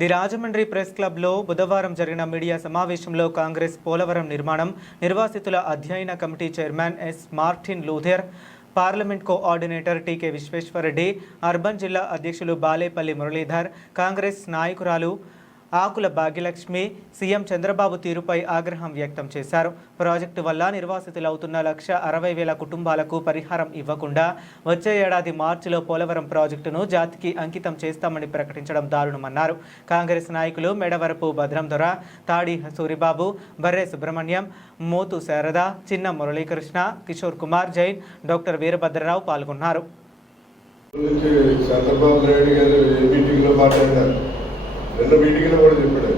The Rajahmundry press క్లబ్లో బుధవారం జరిగిన మీడియా సమావేశంలో కాంగ్రెస్ పోలవరం నిర్మాణం నిర్వాసితుల అధ్యయన committee chairman S Martin Luther, parliament coordinator TK Vishweshwar Reddy, urban జిల్లా అధ్యక్షులు బాలేపల్లి మురళీధర్, కాంగ్రెస్ నాయకురాలు ఆకుల భాగ్యలక్ష్మి సీఎం చంద్రబాబు తీరుపై ఆగ్రహం వ్యక్తం చేశారు. ప్రాజెక్టు వల్ల నిర్వాసితులవుతున్న 1,60,000 కుటుంబాలకు పరిహారం ఇవ్వకుండా వచ్చే ఏడాది మార్చిలో పోలవరం ప్రాజెక్టును జాతికి అంకితం చేస్తామని ప్రకటించడం దారుణమన్నారు. కాంగ్రెస్ నాయకులు మెడవరపు భద్రందొర, తాడి సూరిబాబు, బర్రె సుబ్రహ్మణ్యం, మోతు శారద, చిన్న మురళీకృష్ణ, కిషోర్ కుమార్ జైన్, డాక్టర్ వీరభద్రరావు పాల్గొన్నారు. రెండు మీటింగ్లో కూడా చెప్పాడు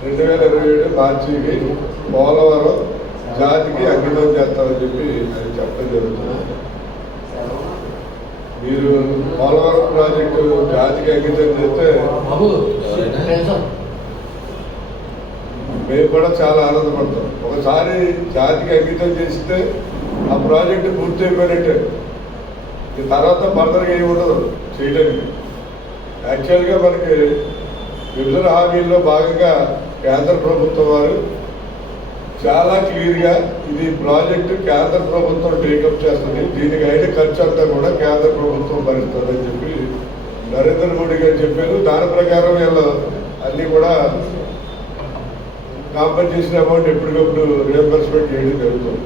2027 మార్చికి పోలవరం జాతికి అంకితం చేస్తామని చెప్పి ఆయన చెప్పడం జరుగుతుంది. మీరు పోలవరం ప్రాజెక్టు జాతికి అంకితం చేస్తే మేము కూడా చాలా ఆనందపడతాం. ఒకసారి జాతికి అంకితం చేస్తే ఆ ప్రాజెక్టు పూర్తి అయిపోయినట్టే, తర్వాత ఫర్దర్గా ఏమి ఉండదు చేయడానికి. యాక్చువల్గా మనకి విభజన హామీల్లో భాగంగా కేంద్ర ప్రభుత్వం వారు చాలా క్లియర్గా ఇది ప్రాజెక్టు కేంద్ర ప్రభుత్వం టేకప్ చేస్తుంది, దీనికి అయిన ఖర్చు అంతా కూడా కేంద్ర ప్రభుత్వం భరిస్తుందని చెప్పి నరేంద్ర మోడీ గారు చెప్పారు. దాని ప్రకారం వీళ్ళు అన్నీ కూడా కాంపెన్సేషన్ అమౌంట్ ఎప్పటికప్పుడు రియంబర్స్మెంట్ చేయడం జరుగుతుంది.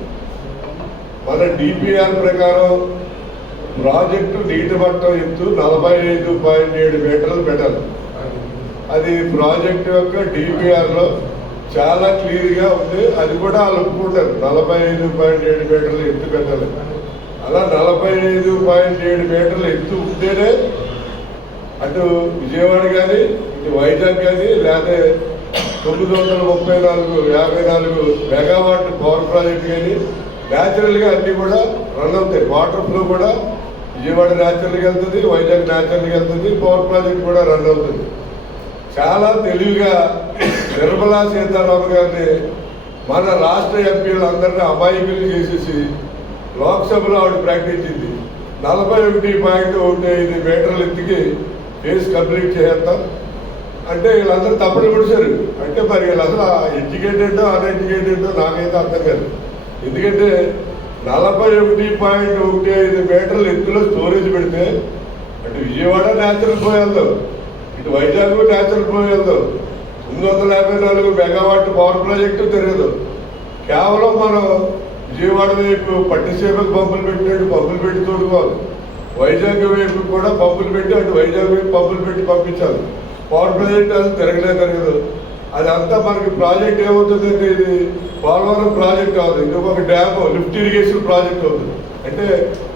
మన డిపిఆర్ ప్రకారం ప్రాజెక్టు నీటి మట్టం ఎత్తు 45.7 మీటర్లు పెట్టాలి. అది ప్రాజెక్టు యొక్క డిపిఆర్లో చాలా క్లియర్గా ఉంది. అది కూడా వాళ్ళు ఒప్పుకుంటారు, 45.7 మీటర్లు ఎత్తు పెట్టాలి. అలా 45.7 మీటర్లు ఎత్తు ఉంటేనే అటు విజయవాడ కానీ ఇటు వైజాగ్ కానీ లేదా 934 మెగావాట్ పవర్ ప్రాజెక్ట్ కానీ న్యాచురల్గా అన్నీ కూడా రన్ అవుతాయి. వాటర్ ఫ్లో కూడా విజయవాడ న్యాచురల్గా వెళ్తుంది, వైజాగ్ న్యాచురల్గా వెళ్తుంది, పవర్ ప్రాజెక్ట్ కూడా రన్ అవుతుంది. చాలా తెలివిగా నిర్మలా సీతారామన్ గారిని మన రాష్ట్ర ఎంపీలు అందరినీ అమాయకులు చేసేసి లోక్సభలో ఆవిడ ప్రకటించింది 41.15 మీటర్ల ఎత్తుకి కేసు కంప్లీట్ చేస్తాం అంటే వీళ్ళందరూ తప్పుడు పడిచారు. అంటే మరి వీళ్ళు అసలు ఎడ్యుకేటెడ్ అన్ఎడ్యుకేటెడ్ నాకైతే అర్థం కాదు. ఎందుకంటే 41.15 మీటర్ల ఎత్తులో స్టోరేజ్ పెడితే అటు విజయవాడ న్యాచురల్ పోయేద్దాం, ఇటు వైజాగ్ న్యాచురల్ పోయేద్దాం, 954 మెగావాట్ పవర్ ప్రాజెక్టు తిరగదు. కేవలం మనం విజయవాడ వైపు పట్టిసీమకు పంపులు పెట్టినట్టు పంపులు పెట్టి తోడుకోవాలి, వైజాగ్ వైపు కూడా పంపులు పెట్టి అటు వైజాగ్ వైపు పంపులు పెట్టి పంపించాలి. పవర్ ప్రాజెక్ట్ అది తిరగదు. అదంతా మనకి ప్రాజెక్ట్ ఏమవుతుందంటే ఇది పోలవరం ప్రాజెక్ట్ అవుతుంది, ఇంకొక డ్యామ్ లిఫ్ట్ ఇరిగేషన్ ప్రాజెక్ట్ అవుతుంది. అంటే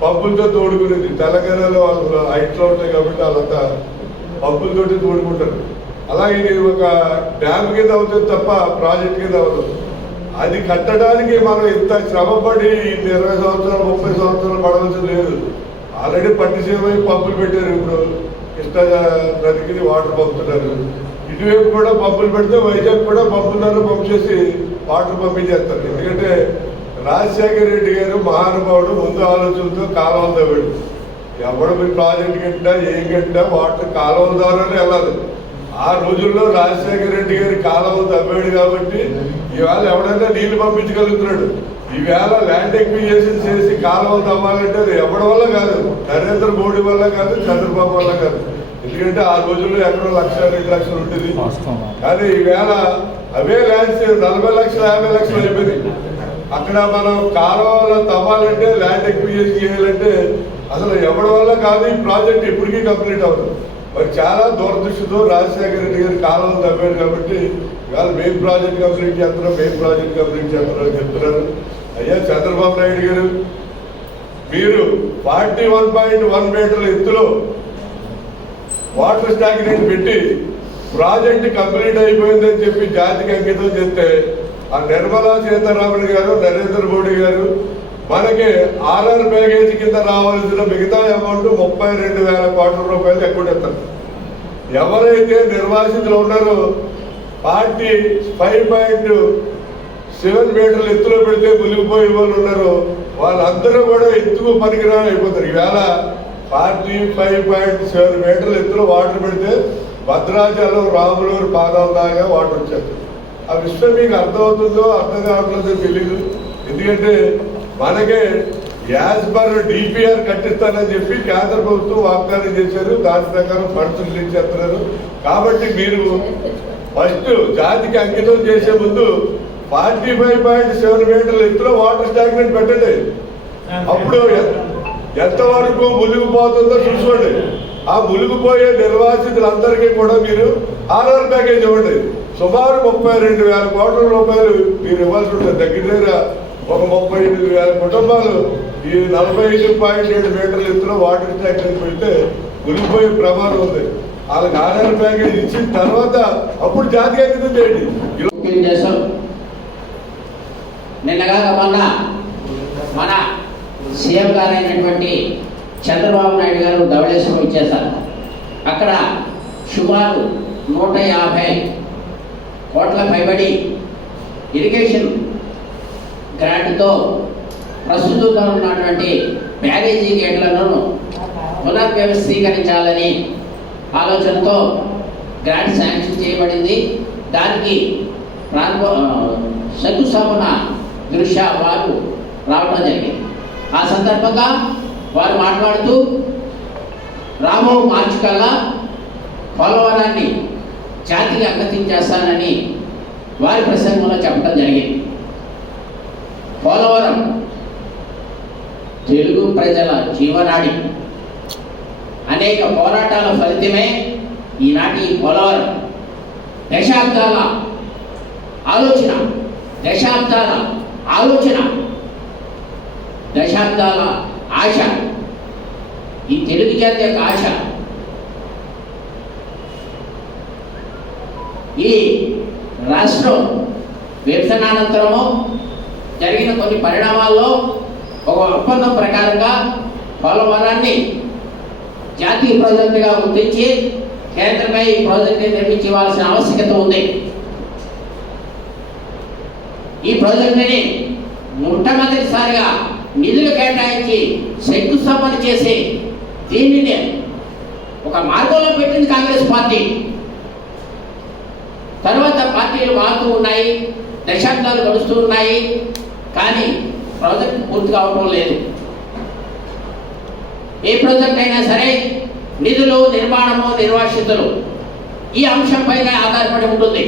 పంపులతో తోడుకునేది. తెలంగాణలో వాళ్ళు హైట్లో ఉంటాయి కాబట్టి వాళ్ళంతా పంపులతోటి తోడుకుంటారు. అలాగే ఇది ఒక డ్యామ్ కింద అవుతుంది తప్ప ప్రాజెక్ట్ కింద అవుతుంది. అది కట్టడానికి మనం ఇంత శ్రమపడి 20 సంవత్సరాలు 30 సంవత్సరాలు పడవలసి లేదు. ఆల్రెడీ పట్టిసీమ పంపులు పెట్టారు. ఇప్పుడు కృష్ణా నదికి వాటర్ పంపుతున్నారు. ఇటువైపు కూడా పంపులు పెడితే వైజాగ్ కూడా పంపున్నారు, పంపు చేసి వాటర్ పంపించేస్తారు. ఎందుకంటే రాజశేఖర రెడ్డి గారు మహానుభావుడు, ముందు ఆలోచనలతో కాలువలు తవ్వాడు. ఎవడు మీ ప్రాజెక్ట్ కట్టినా ఏం కట్టినా వాటర్ కాలువల ద్వారానే వెళ్ళాలి. ఆ రోజుల్లో రాజశేఖర రెడ్డి గారి కాలువలు తవ్వాడు కాబట్టి ఇవాళ ఎవడైనా నీళ్లు పంపించగలుగుతున్నాడు. ఈవేళ ల్యాండ్ ఎక్విజిషన్ చేసి కాలువలు తవ్వాలంటే అది ఎవరి వల్ల కాదు, నరేంద్ర మోడీ వల్ల కాదు, చంద్రబాబు వల్ల కాదు. ఎందుకంటే ఆ రోజుల్లో ఎక్కడో 1,00,000 2 లక్షలు ఉంటుంది. కానీ ఈవేళ అవే ల్యాండ్స్ 40 లక్షలు 50 లక్షలు అయిపోయింది. అక్కడ మనం కాలువలు తవ్వాలంటే ల్యాండ్ ఎక్విజిషన్ చేయాలంటే అసలు ఎవరి వల్ల కాదు. ఈ ప్రాజెక్ట్ ఇప్పటికీ కంప్లీట్ అవుతుంది. మరి చాలా దూరదృష్టితో రాజశేఖర రెడ్డి గారు కాలువలు తవ్వారు కాబట్టి ఇవాళ మెయిన్ ప్రాజెక్ట్ కంప్లీట్ చేస్తున్నారు, మెయిన్ ప్రాజెక్ట్ కంప్లీట్ చేస్తున్నారు చెప్తున్నారు. అయ్యా చంద్రబాబు నాయుడు గారు, మీరు 41.1 మీటర్ల ఎత్తులో వాటర్ స్టాగ్నెంట్ పెట్టి ప్రాజెక్ట్ కంప్లీట్ అయిపోయిందని చెప్పి జాతికి అంకితం చేస్తే ఆ నిర్మలా సీతారామన్ గారు, నరేంద్ర మోడీ గారు మనకి ఆర్ఆర్ ప్యాకేజీ కింద రావాల్సిన మిగతా అమౌంట్ 32,000 కోట్ల రూపాయలు ఎక్కువెత్తారు. ఎవరైతే నిర్వాసితులు ఉన్నారో పార్టీ 5.7 మీటర్ల ఎత్తులో పెడితే మునిగిపోయే వాళ్ళు ఉన్నారో వాళ్ళందరూ కూడా ఎత్తుకు పనికిరాని అయిపోతారు. ఈవేళ 45.7 మీటర్ల ఎత్తులో వాటర్ పెడితే భద్రాచలం రాములూరు పాదాల దాకా వాటర్ వచ్చేది. ఆ విషయం మీకు అర్థమవుతుందో అర్థం కావట్లేదో తెలీదు. ఎందుకంటే మనకే యాజ్ పర్ డిపిఆర్ కట్టిస్తానని చెప్పి కేంద్ర ప్రభుత్వం వాగ్దానం చేశారు. దాని ప్రకారం ఫండ్స్ రిలీజ్ చేస్తున్నారు. కాబట్టి మీరు ఫస్ట్ జాతికి అంకితం చేసే ముందు 45.7 మీటర్ల ఎత్తులో వాటర్ స్టాగ్నెంట్ పెట్టండి. అప్పుడు ఎంతవరకు మునిగిపోతుందో చూసుకోండి. ఆ మునిగిపోయే నిర్వాసితులందరికీ కూడా మీరు ఆర్ఆర్ ప్యాకేజ్ ఇవ్వండి. సుమారు 32,000 కోట్ల రూపాయలు మీరు ఇవ్వాల్సి ఉంటుంది. దగ్గర ఒక 38,000 కుటుంబాలు ఈ 45.7 మీటర్ల ఎత్తులో వాటర్ స్టాగ్నెంట్ పెడితే మునిగిపోయే ప్రమాదం ఉంది. వాళ్ళకి ఆర్ఆర్ ప్యాకేజ్ ఇచ్చిన తర్వాత అప్పుడు జాతీయ అంకితం చేయండి. నిన్నగా మొన్న మన సీఎం గారైనటువంటి చంద్రబాబు నాయుడు గారు ధవళేశ్వరం ఇచ్చేశారు. అక్కడ సుమారు 150 కోట్ల పైబడి ఇరిగేషన్ గ్రాంట్తో ప్రస్తుతంగా ఉన్నటువంటి బ్యారేజీ గేట్లను పునర్వ్యవస్థీకరించాలని ఆలోచనతో గ్రాంట్ శాంక్షన్ చేయబడింది. దానికి శంకుస్థాపన దృష్ట్యా వారు రావడం జరిగింది. ఆ సందర్భంగా వారు మాట్లాడుతూ రాబో మార్చి కల్లా పోలవరాన్ని జాతికి అంకితం చేస్తానని వారి ప్రసంగంలో చెప్పడం జరిగింది. పోలవరం తెలుగు ప్రజల జీవనాడి. అనేక పోరాటాల ఫలితమే ఈనాటి పోలవరం. దశాబ్దాల ఆలోచన, దశాబ్దాల ఆశ, ఈ తెలుగు జాతి యొక్క ఆశ. ఈ రాష్ట్రం విభజనానంతరము జరిగిన కొన్ని పరిణామాల్లో ఒక ఒప్పందం ప్రకారంగా పోలవరాన్ని జాతీయ ప్రాజెక్టుగా గుర్తించి కేంద్రమే ఈ ప్రాజెక్టుని నిర్మించవలసిన ఆవశ్యకత ఉంది. ఈ ప్రాజెక్టుని మొట్టమొదటిసారిగా నిధులు కేటాయించి శంకుస్థాపన చేసి దీనిని ఒక మార్గంలో పెట్టింది కాంగ్రెస్ పార్టీ. తర్వాత పార్టీలు మారుతూ ఉన్నాయి, దశాబ్దాలు గడుస్తూ ఉన్నాయి, కానీ ప్రాజెక్ట్ పూర్తి కావడం లేదు. ఏ ప్రాజెక్ట్ అయినా సరే నిధులు, నిర్మాణము, నిర్వాసితులు ఈ అంశంపైనే ఆధారపడి ఉంటుంది.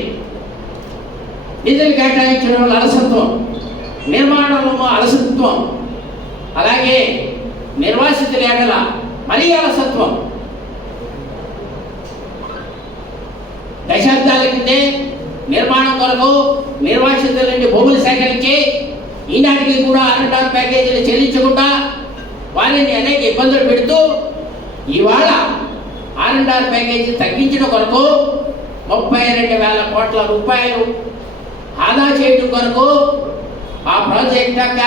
నిధులు కేటాయించడంలో అలసత్వం, నిర్మాణంలో అలసత్వం, అలాగే నిర్వాసితుల ఏడల మరీ అలసత్వం. దశాబ్దాల కిందే నిర్మాణం కొరకు నిర్వాసితుల నుండి భూములు సేకరించి ఈనాటికి కూడా ఆర్ఆర్ ప్యాకేజీలు చెల్లించకుండా వారిని అనేక ఇబ్బందులు పెడుతూ ఇవాళ ఆర్ఆర్ ప్యాకేజీ తగ్గించడం కొరకు 32,000 కోట్ల రూపాయలు ఆదా చేయడం కొరకు ఆ ప్రాజెక్ట్ యొక్క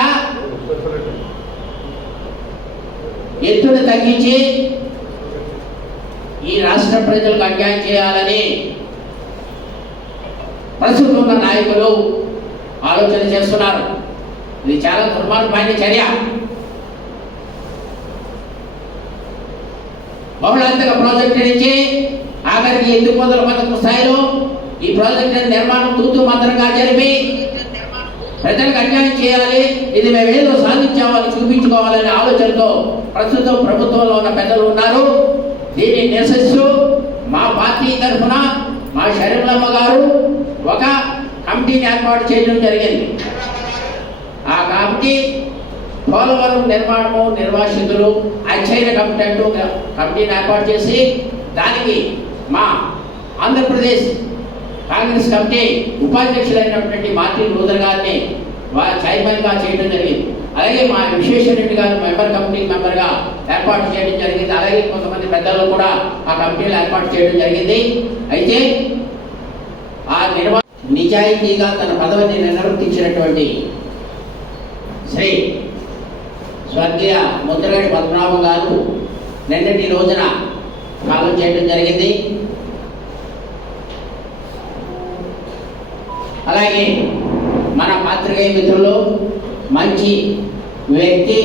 ఎత్తును తగ్గించి ఈ రాష్ట్ర ప్రజలకు అన్యాయం చేయాలని ప్రస్తుతం ఉన్న నాయకులు ఆలోచన చేస్తున్నారు. ఇది చాలా దుర్మార్గమైన చర్య. బహుళాంతక ప్రాజెక్టు నుంచి ఆఖరికి ఎత్తిపోతల పథకం స్థాయిలో ఈ ప్రాజెక్టు నిర్మాణం తూతూ మాత్రంగా జరిపి ప్రజలకు అన్యాయం చేయాలి, ఇది మేమేదో సాధించామని చూపించుకోవాలనే ఆలోచనతో ప్రస్తుతం ప్రభుత్వంలో ఉన్న పెద్దలు ఉన్నారు. దీన్ని నిరసిస్తూ మా పార్టీ తరఫున మా షర్మిలమ్మ గారు ఒక కమిటీని ఏర్పాటు చేయడం జరిగింది. ఆ కమిటీ పోలవరం నిర్మాణము, నిర్వాసితులు అధ్యయన కమిటీ అంటూ కమిటీని ఏర్పాటు చేసి దానికి మా ఆంధ్రప్రదేశ్ కాంగ్రెస్ కమిటీ ఉపాధ్యక్షులైనటువంటి మార్టిన్ లూథర్ గారిని వారి చైర్మన్గా చేయడం జరిగింది. అలాగే మా విశ్వేశ్వరరెడ్డి గారు కమిటీ మెంబర్గా ఏర్పాటు చేయడం జరిగింది. అలాగే కొంతమంది పెద్దలు కూడా ఆ కమిటీలో ఏర్పాటు చేయడం జరిగింది. అయితే ఆ నిజాయితీగా తన పదవిని నిర్వర్తించినటువంటి శ్రీ స్వర్గీయ ముద్రగడ్డి పద్మనాభం గారు నిన్నటి రోజున కాలం చేయడం జరిగింది. అలాగే మన పాత్రికేయ మిత్రులు మంచి వ్యక్తి,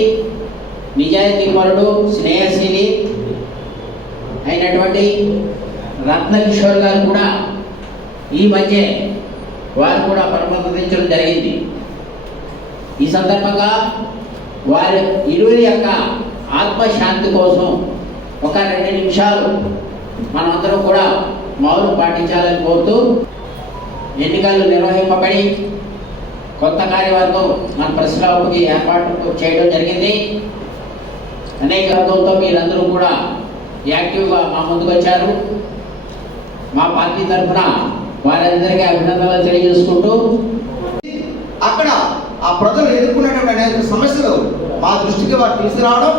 నిజాయితీపరుడు, స్నేహశీలి అయినటువంటి రత్నకిషోర్ గారు కూడా ఈ మధ్య వారు కూడా పరమపదించడం జరిగింది. ఈ సందర్భంగా వారి ఇరువురి యొక్క ఆత్మశాంతి కోసం ఒక 2 నిమిషాలు మనమందరం కూడా మౌనం పాటించాలని కోరుతూ ఎన్నికలు నిర్వహింపబడి కొత్త కార్యవర్గం మన ప్రెస్క్లబ్కి ఏర్పాటు చేయడం జరిగింది. అనేక వర్గంతో మీరందరూ కూడా యాక్టివ్గా మా ముందుకు వచ్చారు. మా పార్టీ తరఫున వారందరికీ అభినందనలు తెలియజేసుకుంటూ అక్కడ ఆ ప్రజలు ఎదుర్కొనేటువంటి అనేక సమస్యలు మా దృష్టికి వారు తీసుకురావడం,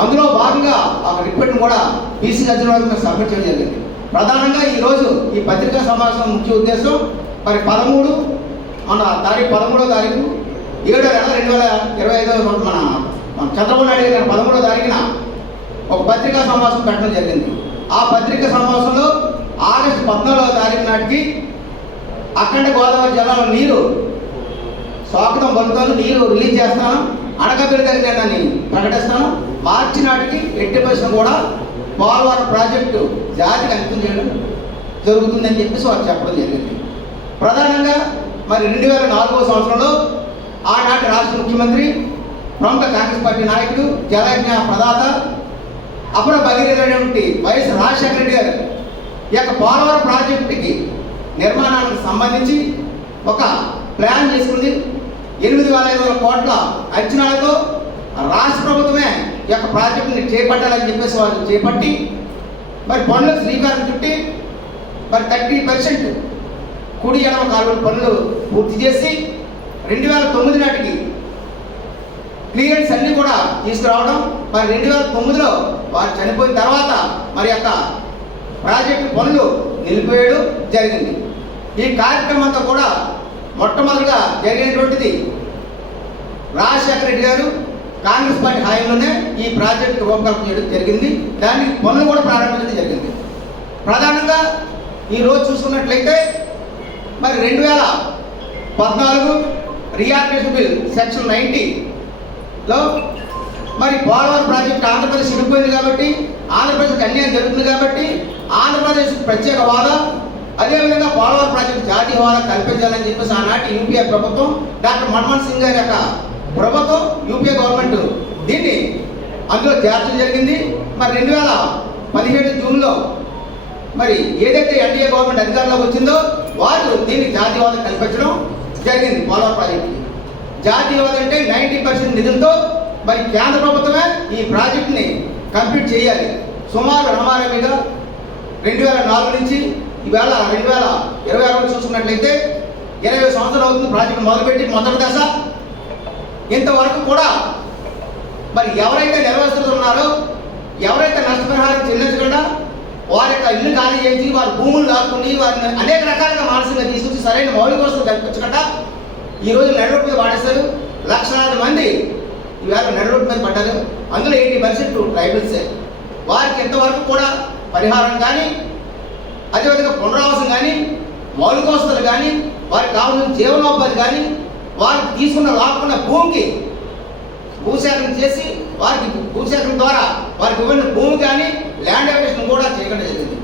అందులో భాగంగా ఆ రిపోర్ట్ను కూడా బీసీ అధికారులకు సబ్మిట్ చేయడం జరిగింది. ప్రధానంగా ఈరోజు ఈ పత్రికా సమావేశం ముఖ్య ఉద్దేశం మరి 13 మన తారీఖు 13వ తారీఖు 7/2025 మన చంద్రబాబు నాయుడు గారు 13వ తారీఖున ఒక పత్రికా సమావేశం పెట్టడం జరిగింది. ఆ పత్రికా సమావేశంలో ఆగస్టు 14వ తారీఖు నాటికి అఖండ గోదావరి జిల్లాలో నీరు స్వాగతం పలుకుతాను, నీరు రిలీజ్ చేస్తాను, అనకాపల్లి దగ్గర దాన్ని ప్రకటిస్తాను, మార్చి నాటికి ఎట్టి పరిశ్రమ కూడా పోలవరం ప్రాజెక్టు జాతికి అంకితం చేయడం జరుగుతుందని చెప్పేసి వారు చెప్పడం జరిగింది. ప్రధానంగా మరి 2004వ సంవత్సరంలో ఆనాటి రాష్ట్ర ముఖ్యమంత్రి, ప్రముఖ కాంగ్రెస్ పార్టీ నాయకుడు, జలయజ్ఞ ప్రదాత, అపర భగీరథుడైనటువంటి వైఎస్ రాజశేఖర రెడ్డి గారు ఈ యొక్క పోలవరం ప్రాజెక్టుకి నిర్మాణానికి సంబంధించి ఒక ప్లాన్ చేసుకుంది. 8,500 కోట్ల అంచనాలతో రాష్ట్ర ప్రభుత్వమే ఈ యొక్క ప్రాజెక్టుని చేపట్టాలని చెప్పేసి వాళ్ళు చేపట్టి మరి పనులకు శ్రీకారం చుట్టి మరి 30% కుడి ఎడమ కాలువల పనులు పూర్తి చేసి 2009 నాటికి క్లియరెన్స్ అన్ని కూడా తీసుకురావడం, మరి 2009లో వారు చనిపోయిన తర్వాత మరి యొక్క ప్రాజెక్టు పనులు నిలిపివేయడం జరిగింది. ఈ కార్యక్రమం అంతా కూడా మొట్టమొదటిగా జరిగినటువంటిది రాజశేఖర రెడ్డి గారు కాంగ్రెస్ పార్టీ హయాంలోనే ఈ ప్రాజెక్టు రూపకల్పన చేయడం జరిగింది. దానికి పనులు కూడా ప్రారంభించడం జరిగింది. ప్రధానంగా ఈరోజు చూసుకున్నట్లయితే మరి 2014 రియాక్టేషన్ బిల్ సెక్షన్ 90లో మరి పోలవరం ప్రాజెక్టు ఆంధ్రప్రదేశ్ విడిపోయింది కాబట్టి, ఆంధ్రప్రదేశ్కి అన్యాయం జరుగుతుంది కాబట్టి ఆంధ్రప్రదేశ్ ప్రత్యేక హోదా, అదేవిధంగా పోలవరం ప్రాజెక్టు జాతీయ హోదా కల్పించాలని చెప్పేసి ఆనాటి యూపీఏ ప్రభుత్వం, డాక్టర్ మన్మోహన్ సింగ్ గారి యొక్క ప్రభుత్వం, యూపీఏ గవర్నమెంట్ దీన్ని అందులో చేర్చడం జరిగింది. మరి 2017 జూన్లో మరి ఏదైతే ఎన్డీఏ గవర్నమెంట్ అధికారంలోకి వచ్చిందో వారు దీన్ని జాతీయ హోదా కల్పించడం జరిగింది. పోలవరం ప్రాజెక్టుకి జాతీయ హోదా అంటే 90% నిధులతో మరి కేంద్ర ప్రభుత్వమే ఈ ప్రాజెక్టుని కంప్లీట్ చేయాలి. సుమారు రమారమిగా 2004 నుంచి ఈవేళ 2026 చూసుకున్నట్లయితే 20 సంవత్సరాలు అవుతుంది ప్రాజెక్టు మొదలుపెట్టి మొదటి దశ. ఇంతవరకు కూడా మరి ఎవరైతే నిర్వాసితులు ఉన్నారో, ఎవరైతే నష్టపరిహారం చెల్లించకుండా వారి యొక్క ఇల్లు ఖాళీ చేసి వారి భూములు దాక్కుని వారిని అనేక రకాలుగా మానసికంగా తీసుకొచ్చి సరైన మౌలిక వసతులు కల్పించకుండా ఈరోజు నడిరోడ్డు మీద వాడేస్తారు. లక్షలాది మంది ఈవేళ నడిరోడ్డు మీద పడ్డారు. అందులో 80% ట్రైబల్సే. వారికి ఇంతవరకు కూడా పరిహారం కానీ, అదేవిధంగా పునరావాసం కానీ, మౌలిక వసతులు కానీ, వారికి కావాల్సిన జీవనోపాధి కానీ, వారికి తీసుకున్న లాక్కున్న భూమికి భూసేకరణ చేసి వారికి భూసేకరణ ద్వారా వారికి ఇవ్వని భూమి కానీ ల్యాండ్ అక్విజిషన్ కూడా చేయకుండా జరిగింది.